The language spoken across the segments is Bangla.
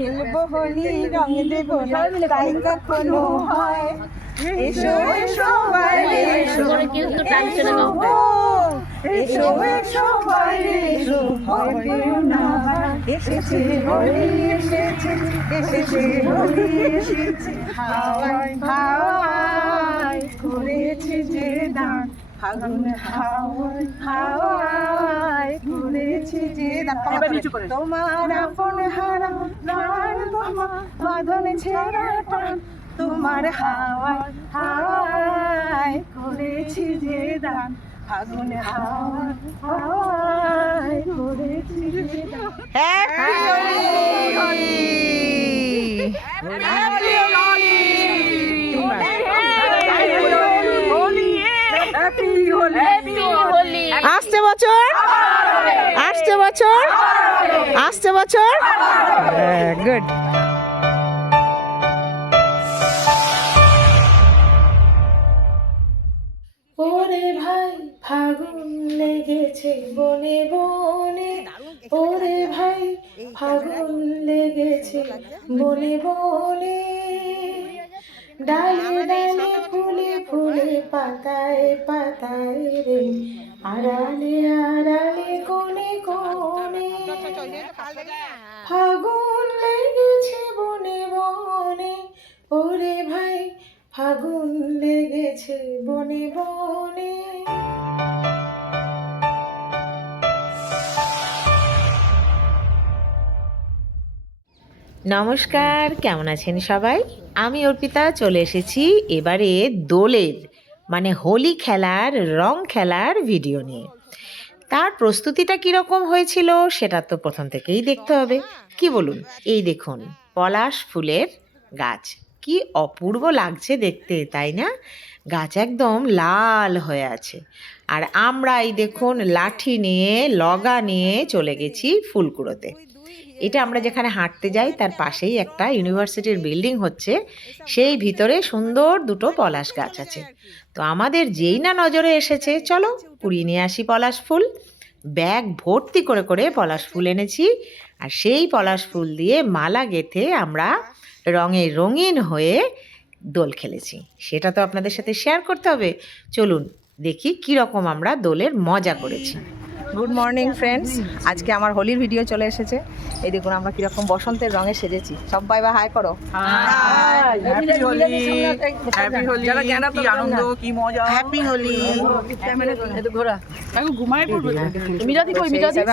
খেলবো হোলি রং দেবো না তাই কখনো হয় এসো এসো বাইরে এসো এসো এসো বাইরে এসো ভয় পেও না এসেছে হোলি এসেছে এসেছে হোলি এসেছে হাওয়ায় হাওয়ায় করেছে যে দান ফাগুন হাওয়ায় হাওয়ায় করেছে যে দান তোমার আপন হারা প্রাণ তোমার বাঁধন ছেড়া টান তোমার হাওয়ায় হাওয়ায় করেছি যে দান ফাগুন হাওয়ায় হাওয়ায় করেছি যে দান happy Holi happy Holi happy Holi আসছে বছর আসছে বছর আসছে বছর গুড ওরে ভাই ফাগুন লেগেছে বনে বনে ওরে ভাই ফাগুন লেগেছে বনে বনে ডালে ডালে ফুলে ফুলে পাতায় পাতায় রে আড়ালে আড়ালে কোণে কোণে ফাগুন লেগেছে বনে বনে ওরে ভাই ফাগুন লেগেছে বনে বনে। নমস্কার, কেমন আছেন সবাই? আমি অর্পিতা চলে এসেছি এবারে দোলের মানে হোলি খেলার রং খেলার ভিডিও নিয়ে। তার প্রস্তুতিটা কীরকম হয়েছিল সেটা তো প্রথম থেকেই দেখতে হবে, কি বলুন? এই দেখুন পলাশ ফুলের গাছ, কি অপূর্ব লাগছে দেখতে, তাই না? গাছ একদম লাল হয়ে আছে। আর আমরা এই দেখুন লাঠি নিয়ে লগা নিয়ে চলে গেছি ফুল কুড়োতে। এটা আমরা যেখানে হাঁটতে যাই তার পাশেই একটা ইউনিভার্সিটির বিল্ডিং হচ্ছে, সেই ভিতরে সুন্দর দুটো পলাশ গাছ আছে। তো আমাদের যেই না নজরে এসেছে, চলো কুড়িয়ে নিয়ে আসি পলাশ ফুল। ব্যাগ ভর্তি করে করে পলাশ ফুল এনেছি, আর সেই পলাশ ফুল দিয়ে মালা গেঁথে আমরা রঙে রঙিন হয়ে দোল খেলেছি। সেটা তো আপনাদের সাথে শেয়ার করতে হবে। চলুন দেখি কীরকম আমরা দোলের মজা করেছি। গুড মর্নিং ফ্রেন্ডস, আজকে আমার হোলির ভিডিও চলে এসেছে। এই দেখুন আমরা কিরকম বসন্তের রঙে সেজেছি। সবাই বা হাই করো। হ্যাপি হোলি, হ্যাপি হোলি, কি আনন্দ, কি মজা, হ্যাপি হোলি।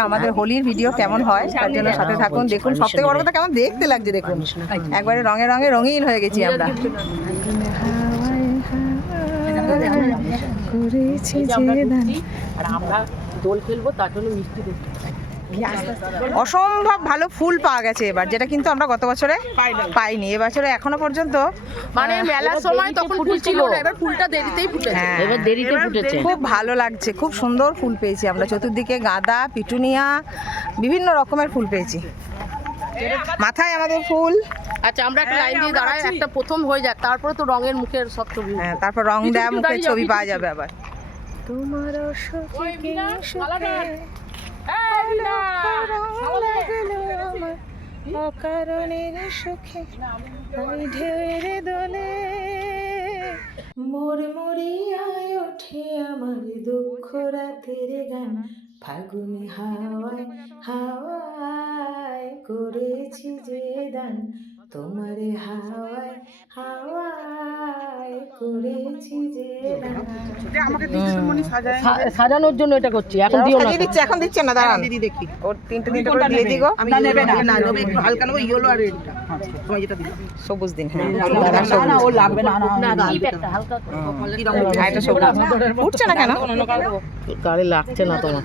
আমাদের হোলির ভিডিও কেমন হয় তার জন্য সাথে থাকুন, দেখুন। সব থেকে বড় কথা কেমন দেখতে লাগছে দেখুন, একবারে রঙে রঙে রঙিন হয়ে গেছি আমরা। দোল খেলবো তার জন্য মিষ্টি অসম্ভব ভালো ফুল পাওয়া গেছে এবার, যেটা কিন্তু আমরা গত বছরে পাইনি। এবছরে এখনো পর্যন্ত মানে মেলার সময় তখন ফুল ছিল, এবার ফুলটা দেরিতেই ফুটেছে। এবার দেরিতে ফুটেছে। খুব ভালো লাগছে, খুব সুন্দর ফুল পেয়েছি আমরা। চতুর্দিকে গাঁদা, পিটুনিয়া, বিভিন্ন রকমের ফুল পেয়েছি। মাথায় আমাদের ফুল। আচ্ছা আমরা একটা লাইন দিয়ে দাঁড়াই, একটা প্রথম হয়ে যাক, তারপরে তো রঙের মুখের সব ছবি। হ্যাঁ, তারপর রং দেয়া মুখের ছবি পাওয়া যাবে আবার। তোমার সুখে অকারণের সুখে ঢেউয়ের দোলে মোর মরিয়ায় ওঠে আমার দুঃখ রাতের গান ফাগুনে হাওয়ায় হাওয়ায় করেছি যে দান তোমারে হাওয়ায় হাওয়ায় করেছি যে দান। সাজানোর জন্য এটা করছি, এখন দিও না। দিচ্ছে, এখন দিচ্ছে না, দাঁড়ান দিদি দেখি। ওর তিনটে তিনটে করে দিয়ে দিগো। আমি নেবে না, না নেবে একটু হালকা নেবো, ইয়েলো আর রেডটা। তোমায় যেটা দিলাম সবুজ দিন। হ্যাঁ, না ও লাগবে না, না একটা হালকা কি রং দেবো? এটা সবুজ উঠছে না কেন? গাড়ি লাগছে না তোমার।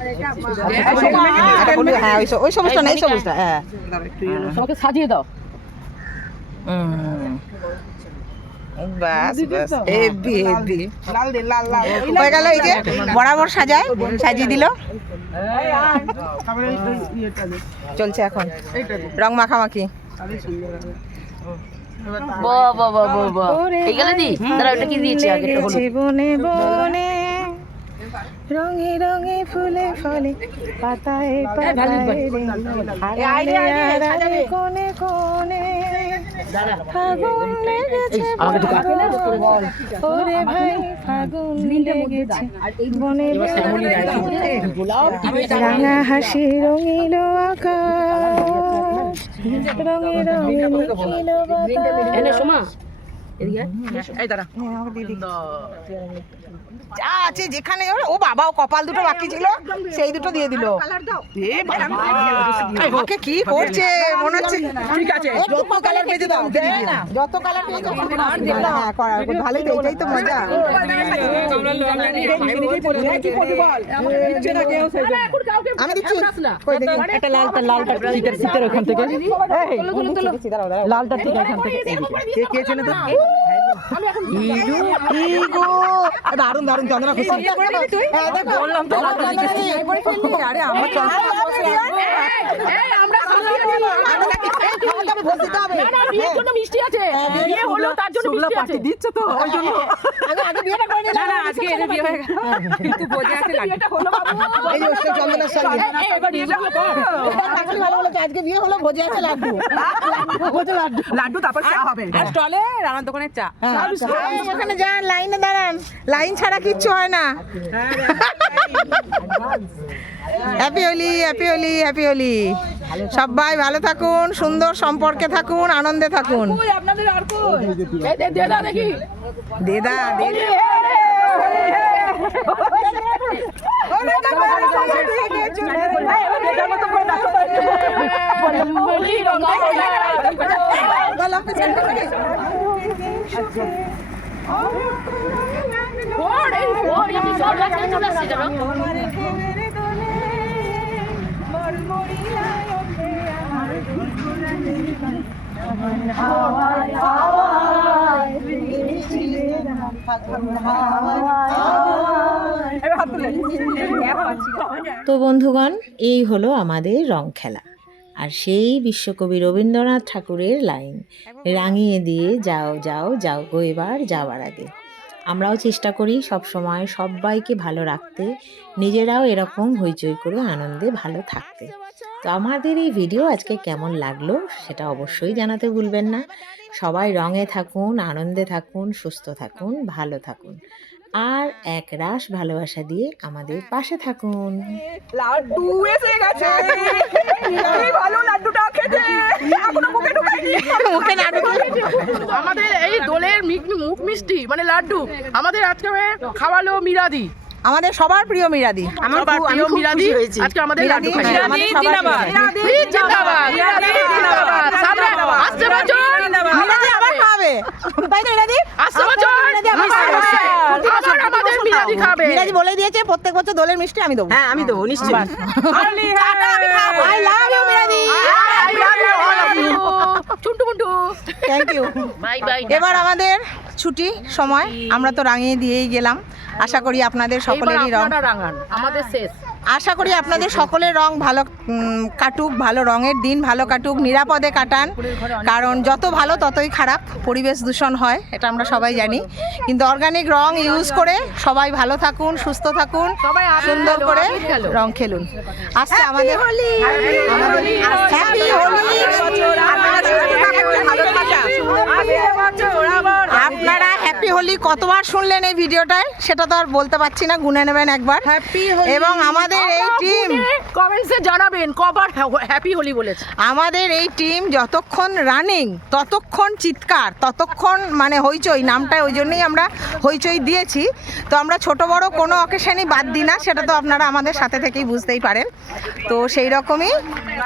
হ্যাঁ, ওই সবুজটা নেই, সবুজটা। হ্যাঁ, আমাকে সাজিয়ে দাও। বাস বাস, হেভি হেভি লাল দে, লাল লাল হয়ে গেল। এই যে বরাবর সাজায়, সাজিয়ে দিল। চলছে এখন রং মাখামাখি। বাহ বাহ বাহ বাহ, এই গেলে দি দাঁড়া, ওটা কি দিয়েছি আগে? বনে বনে রঙে রঙে ফুলে ফলে পাতায় পাতায় রে, আড়ালে আড়ালে কোণে কোণে ফাগুন লেগেছে ওরে ভাই ফাগুন লেগেছে বনে রাঙা হাসি রঙিল আকাশ রঙে রঙে নিখিল বাতাস। এই দাঁড়া যা আছে যেখানে ও বাবা ও কপাল দুটো বাকি ছিল সেই দুটো দিয়ে দিল। ওকে কি করছে মনে হচ্ছে ঠিক আছে যত কালার পেয়েছে দাও যত কালার পেয়েছে ভালোই তো এটাই তো মজা। আমি দিচ্ছি কই দেখি একটা লালটা শীতের ওখান থেকে লালটা ঠিক এখান থেকে কে কে চেনে তো ইগো দারুন দারুন চন্দনা খুশি বললাম তো আরে আমার মিষ্টি আছে বিয়ে হলো তার জন্য মিষ্টি আছে দিচ্ছ তো ওই জন্য আগে বিয়েটা করে নিলাম না আজকে এর বিয়ে হয়ে গেল কিন্তু বোঝা আছে লাগটা হলো বাবু এই যে ওস্তাদ চন্দনার সঙ্গে এবার বিয়েটা হলো আসলে ভালো বলেছে আজকে বিয়ে হলো ভোজে আছে লাড্ডু লাড্ডু তারপর চা হবে আর স্টলে রান্নার দোকানের চা ওখানে যান লাইনে দাঁড়ান লাইন ছাড়া কিচ্ছু হয় না। Happy Holi happy Holi happy Holi সবাই ভালো থাকুন সুন্দর সম্পর্কে থাকুন আনন্দে থাকুন। আপনাদের আর কই দেদা দেখি দেদা তো বন্ধুগণ এই হলো আমাদের রং খেলা আর সেই বিশ্বকবি রবীন্দ্রনাথ ঠাকুরের লাইন রাঙিয়ে দিয়ে যাও যাও যাও গো এবার যাওয়ার আগে। আমরাও চেষ্টা করি সব সময় সবাইকে ভালো রাখতে নিজেরাও এরকম হইচই করে আনন্দে ভালো থাকতে। তো আমাদের এই ভিডিও আজকে কেমন লাগলো সেটা অবশ্যই জানাতে ভুলবেন না। সবাই রঙে থাকুন আনন্দে থাকুন সুস্থ থাকুন ভালো থাকুন আর এক রাশ ভালোবাসা দিয়ে আমাদের পাশে থাকুন। লাড্ডু এসে গেছে এই ভালো লাড্ডুটা খেতে এখনো মুখে ঢুকাইনি মুখে না আমাদের এই দোলের মুখ মিষ্টি মানে লাড্ডু আমাদের আজকে খাওয়ালো মিরাদি আমাদের সবার প্রিয় মিরাদি সবার প্রিয় মিরাদি আজকে আমাদের লাড্ডু খাইয়ে আমাদের সবার প্রিয়। জিন্দাবাদ মিরাদি জিন্দাবাদ সামনে আসছে বছর মিরাদি আবার খাবে তাই তো মিরাদি আসছে বছর আবার আমাদের মিরাদি খাবে মিরাদি বলে দিয়েছে প্রত্যেক বছর দোলের মিষ্টি আমি দেবো। হ্যাঁ আমি দেবো নিশ্চয়ই আই লাভ ইউ মিরাদি I love you all of you Chuntu Muntu thank you. Bye bye এবার আমাদের ছুটি সময় আমরা তো রাঙিয়ে দিয়েই গেলাম আশা করি আপনাদের সকলেরই রং রাঙান আমাদের শেষ আশা করি আপনাদের সকলের রং ভালো কাটুক ভালো রঙের দিন ভালো কাটুক নিরাপদে কাটান কারণ যত ভালো ততই খারাপ পরিবেশ দূষণ হয় এটা আমরা সবাই জানি কিন্তু অর্গানিক রং ইউজ করে সবাই ভালো থাকুন সুস্থ থাকুন সবাই আবির সুন্দর খেলো, করে আবির খেলো। রং খেলুন। আজকে আমাদের হ্যাপি হোলি আপনারা হ্যাপি হোলি কতবার শুনলেন এই ভিডিওটায় সেটা তো আর বলতে পারছি না গুনে নেবেন একবার এবং আমাদের এই টিম কমেন্টসে জানাবেন কবার হ্যাপি হোলি বলেছে আমাদের এই টিম যতক্ষণ রানিং ততক্ষণ চিৎকার ততক্ষণ মানে হইচই নামটা ওই জন্যই আমরা হইচই দিয়েছি। তো আমরা ছোট বড় কোনো অকেশনই বাদ দিই না সেটা তো আপনারা আমাদের সাথে থেকেই বুঝতেই পারেন। তো সেই রকমই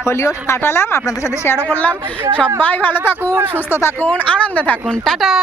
হোলিও কাটালাম আপনাদের সাথে শেয়ারও করলাম। সবাই ভালো থাকুন সুস্থ থাকুন আনন্দে থাকুন টাটা।